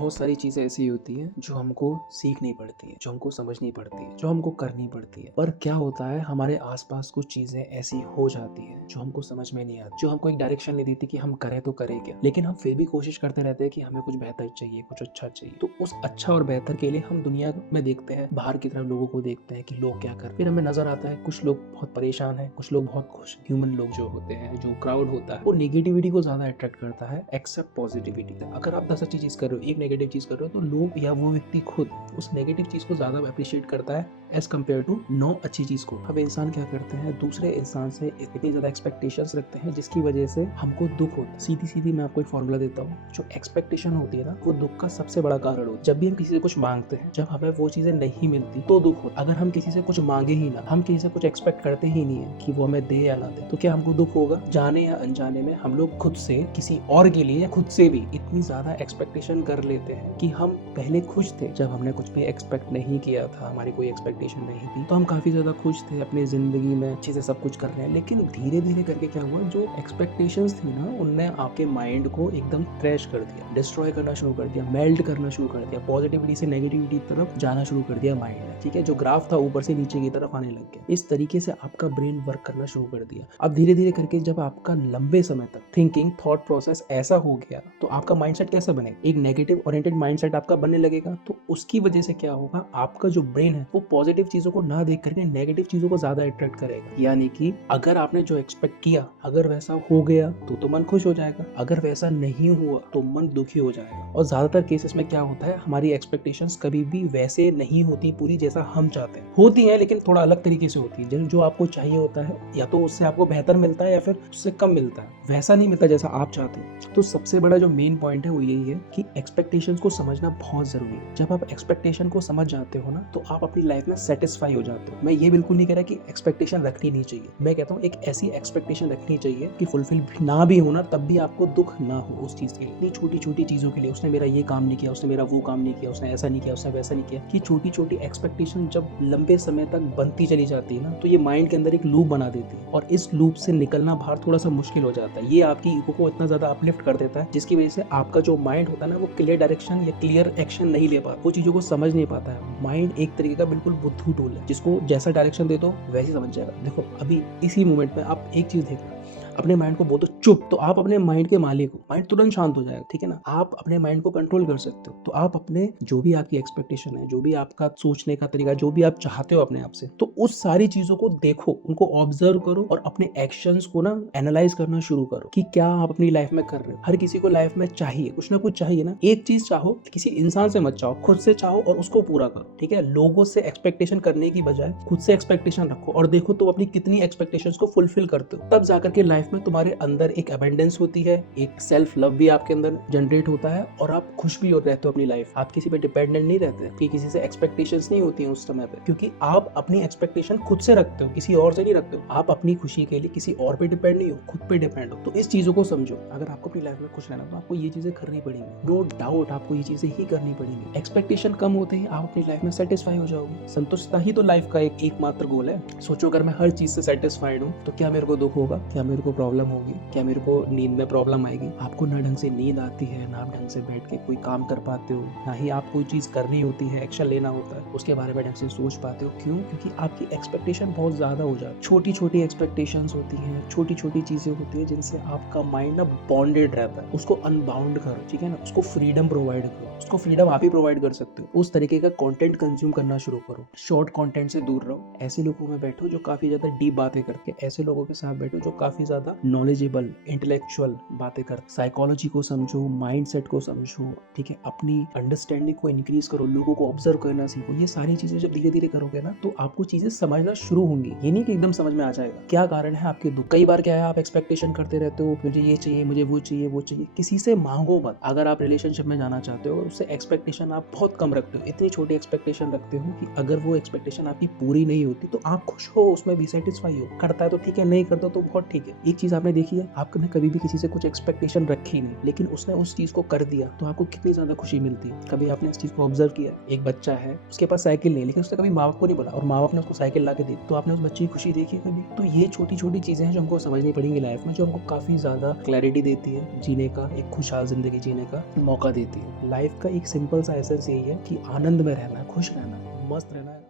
बहुत सारी चीज़ें ऐसी होती हैं जो हमको सीखनी पड़ती है, जो हमको समझनी पड़ती है, जो हमको करनी पड़ती है। पर क्या होता है, हमारे आसपास कुछ चीज़ें ऐसी हो जाती हैं जो हमको समझ में नहीं आती, जो हमको एक डायरेक्शन नहीं देती कि हम करें तो करें क्या। लेकिन हम फिर भी कोशिश करते रहते हैं कि हमें कुछ बेहतर चाहिए, कुछ अच्छा चाहिए। तो उस अच्छा और बेहतर के लिए हम दुनिया में देखते हैं, बाहर की तरफ लोगों को देखते हैं कि लोग क्या कर। फिर हमें नजर आता है कुछ लोग बहुत परेशान हैं, कुछ लोग बहुत खुश। ह्यूमन लोग जो होते हैं, जो क्राउड होता है, वो नेगेटिविटी को ज्यादा अट्रैक्ट करता है एक्सेप्ट पॉजिटिविटी। अगर आप 10 अच्छी चीज कर रहे हो, एक नेगेटिव चीज कर रहे हो, तो लोग या वो व्यक्ति खुद उस नेगेटिव चीज को ज्यादा अप्रिशिएट करता है एज कम्पेयर टू 9 अच्छी चीज को। अब इंसान क्या करते हैं, दूसरे इंसान से इतनी ज्यादा एक्सपेक्टेशंस रखते हैं जिसकी वजह से हमको दुख होता है। सीधी सीधी मैं आपको एक फॉर्मूला देता हूँ, जो एक्सपेक्टेशन होती है ना, वो दुख का सबसे बड़ा कारण होती है। जब भी हम किसी से कुछ मांगते हैं, जब हमें वो चीजें नहीं मिलती तो दुख होता है। अगर हम किसी से कुछ मांगे ही ना, हम किसी से कुछ एक्सपेक्ट करते ही नहीं है कि वो हमें दे या ना दे, तो क्या हमको दुख होगा? जाने या अनजाने में हम लोग खुद से किसी और के लिए या खुद से भी इतनी ज्यादा एक्सपेक्टेशन कर लेते हैं कि हम पहले खुश थे जब हमने कुछ भी एक्सपेक्ट नहीं किया था, हमारी कोई एक्सपेक्टेशन नहीं थी, तो हम काफी ज्यादा खुश थे अपनी जिंदगी में, अच्छे से सब कुछ कर रहे हैं। लेकिन धीरे धीरे करके क्या हुआ, जो एक्सपेक्टेशंस थी ना, उनने आपके माइंड को एकदम क्रैश कर दिया, डिस्ट्रॉय करना शुरू कर दिया, मेल्ट करना शुरू कर दिया, पॉजिटिविटी से नेगेटिविटी की तरफ जाना शुरू कर दिया माइंड ने। ठीक है, जो ग्राफ था ऊपर से नीचे की तरफ आने लग गया। इस तरीके से आपका ब्रेन वर्क करना शुरू कर दिया। अब धीरे धीरे करके जब आपका लंबे समय तक थिंकिंग थॉट प्रोसेस ऐसा हो गया, तो आपका माइंडसेट कैसा बनेगा? एक नेगेटिव ओरिएंटेड माइंडसेट आपका बनने लगेगा। तो उसकी वजह से क्या होगा, आपका जो ब्रेन है वो पॉजिटिव चीजों को ना देख करके नेगेटिव चीजों को ज्यादा अट्रैक्ट करेगा। यानी कि अगर आपने जो एक्सपेक्ट किया, अगर वैसा हो गया तो मन खुश हो जाएगा, अगर वैसा नहीं हुआ तो मन दुखी हो जाएगा। और ज्यादातर केसेस में क्या होता है, हमारी एक्सपेक्टेशंस कभी भी वैसे नहीं होती पूरी जैसा हम चाहते हैं। होती है लेकिन थोड़ा अलग तरीके से होती है। जो आपको चाहिए होता है, या तो उससे आपको बेहतर मिलता है या फिर उससे कम मिलता है, वैसा नहीं मिलता जैसा आप चाहते हो। तो सबसे बड़ा जो मेन पॉइंट है वो यही है कि एक्सपेक्टेशंस को समझना बहुत जरूरी है। जब आप एक्सपेक्टेशन को समझ जाते हो ना, तो आप अपनी लाइफ में सेटिस्फाई हो जाते हो। मैं ये बिल्कुल नहीं कह रहा कि एक्सपेक्टेशन रखनी नहीं चाहिए, मैं कहता हूँ एक ऐसी एक्सपेक्टेशन रखनी चाहिए कि फुलफिल ना भी होना तब भी आपको दुख ना हो उस चीज के लिए। इतनी छोटी छोटी चीजों के लिए, उसने मेरा ये काम नहीं किया, उसने मेरा वो काम नहीं किया, उसने ऐसा नहीं किया, उसने वैसा नहीं किया, कि छोटी छोटी एक्सपेक्टेशन जब लंबे समय तक बनती चली जाती है ना, तो ये माइंड के अंदर एक लूप बना देती है, और इस लूप से निकलना बाहर थोड़ा सा मुश्किल हो जाता है। ये आपकी ईगो को इतना ज्यादा अपलिफ्ट कर देता है, जिसकी वजह से आपका जो माइंड होता है ना, वो क्लियर डायरेक्शन या क्लियर एक्शन नहीं ले पाता, वो चीजों को समझ नहीं पाता है। माइंड एक तरीके का बिल्कुल बुद्धू टूल है, जिसको जैसा डायरेक्शन दे दो वैसे समझ जाएगा। देखो, अभी इसी मोमेंट में आप एक चीज देखना, अपने माइंड को बोल दो चुप, तो आप अपने माइंड के मालिक हो, माइंड तुरंत शांत हो जाएगा। ठीक है ना, आप अपने माइंड को कंट्रोल कर सकते हो। तो आप अपने जो भी आपकी एक्सपेक्टेशन है, जो भी आपका सोचने का तरीका, जो भी आप चाहते हो अपने आप से, तो उस सारी चीजों को देखो, उनको ऑब्जर्व करो और अपने एक्शंस को ना एनालाइज करना शुरू करो कि क्या आप अपनी लाइफ में कर रहे हो। हर किसी को लाइफ में चाहिए, कुछ ना कुछ चाहिए ना। एक चीज चाहो, किसी इंसान से मत चाहो, खुद से चाहो और उसको पूरा करो। ठीक है, लोगों से एक्सपेक्टेशन करने की बजाय खुद से एक्सपेक्टेशन रखो और देखो तो अपनी कितनी एक्सपेक्टेशंस को फुलफिल करते हो। तब जाकर के लाइफ में तुम्हारे अंदर एक अबेंडेंस होती है, एक सेल्फ लव भी आपके अंदर जनरेट होता है, और आप खुश भी रहते हो अपनी लाइफ। आप किसी पे डिपेंडेंट नहीं रहते कि किसी से एक्सपेक्टेशंस नहीं होती हैं उस समय पे, क्योंकि आप अपनी एक्सपेक्टेशन खुद से रखते हो, किसी और से नहीं रखते हो। आप अपनी खुशी के लिए किसी और पे डिपेंड नहीं हो, खुद पे डिपेंड हो। तो इस चीजों को समझो। अगर आपको अपनी लाइफ में खुश रहना तो आपको ये चीजें करनी पड़ेंगी, नो डाउट आपको ये चीजें ही करनी पड़ेंगी। एक्सपेक्टेशन कम होते ही आप अपनी लाइफ में सेटिस्फाई हो जाओगे। संतुष्टता ही तो लाइफ का एकमात्र गोल है। सोचो, अगर मैं हर चीज से सेटिस्फाइड हूँ तो क्या मेरे को दुख होगा? क्या मेरे को प्रॉब्लम होगी? क्या मेरे को नींद में प्रॉब्लम आएगी? आपको ना ढंग से नींद आती है, ना आप ढंग से बैठ के कोई काम कर पाते हो, ना ही आप कोई चीज करनी होती है, एक्शन लेना होता है, उसके बारे में ढंग से सोच पाते हो। क्यों? क्योंकि आपकी एक्सपेक्टेशन बहुत ज्यादा हो जाती है। छोटी छोटी एक्सपेक्टेशंस होती हैं, छोटी छोटी चीजें होती है जिनसे आपका माइंड ना बॉन्डेड रहता है। उसको अनबाउंड करो, ठीक है ना, उसको फ्रीडम प्रोवाइड करो। उसको फ्रीडम आप ही प्रोवाइड कर सकते हो। उस तरीके का कंटेंट कंज्यूम करना शुरू करो। शॉर्ट कंटेंट से दूर रहो। ऐसे लोगों में बैठो जो काफी ज्यादा डीप बातें करके, ऐसे लोगों के साथ बैठो जो काफी ज्यादा नॉलेजेबल, इंटेलेक्चुअल बातें करते। साइकोलॉजी को समझो, माइंडसेट को समझो, ठीक है, अपनी अंडरस्टैंडिंग को इंक्रीज करो, लोगों को ऑब्जर्व करना सीखो। ये सारी चीजें जब धीरे धीरे करोगे ना, तो आपको चीजें समझना शुरू होंगी। ये नहीं कि एकदम समझ में आ जाएगा क्या कारण है आपके दुख। कई बार क्या है, आप एक्सपेक्टेशन करते रहते हो, मुझे ये चाहिए, मुझे वो चाहिए, वो चाहिए। किसी से मांगो मत। अगर आप रिलेशनशिप में जाना चाहते हो, उससे एक्सपेक्टेशन आप बहुत कम रखते हो, इतनी छोटी एक्सपेक्टेशन रखते हो कि अगर वो एक्सपेक्टेशन आपकी पूरी नहीं होती तो आप खुश हो, उसमें भी सेटिस्फाई हो। करता है तो ठीक है, नहीं करता तो बहुत ठीक है। एक चीज आपने देखी है, आपने कभी भी किसी से कुछ एक्सपेक्टेशन रखी नहीं, लेकिन उसने उस चीज को कर दिया तो आपको कितनी ज्यादा खुशी मिलती है। कभी आपने इस चीज को ऑब्जर्व किया, एक बच्चा है, उसके पास साइकिल नहीं, लेकिन उसने कभी माँ बाप को नहीं बोला और माँ बाप ने उसको साइकिल ला के दी, तो आपने उस बच्चे की खुशी देखी है कभी? तो ये छोटी छोटी चीजें हैं जो हमको समझनी पड़ेंगी लाइफ में, जो हमको काफी ज्यादा क्लैरिटी देती है, जीने का एक खुशहाल जिंदगी जीने का मौका देती है। लाइफ का एक सिंपल सा एसेंस यही है कि आनंद में रहना है, खुश रहना है, मस्त रहना है।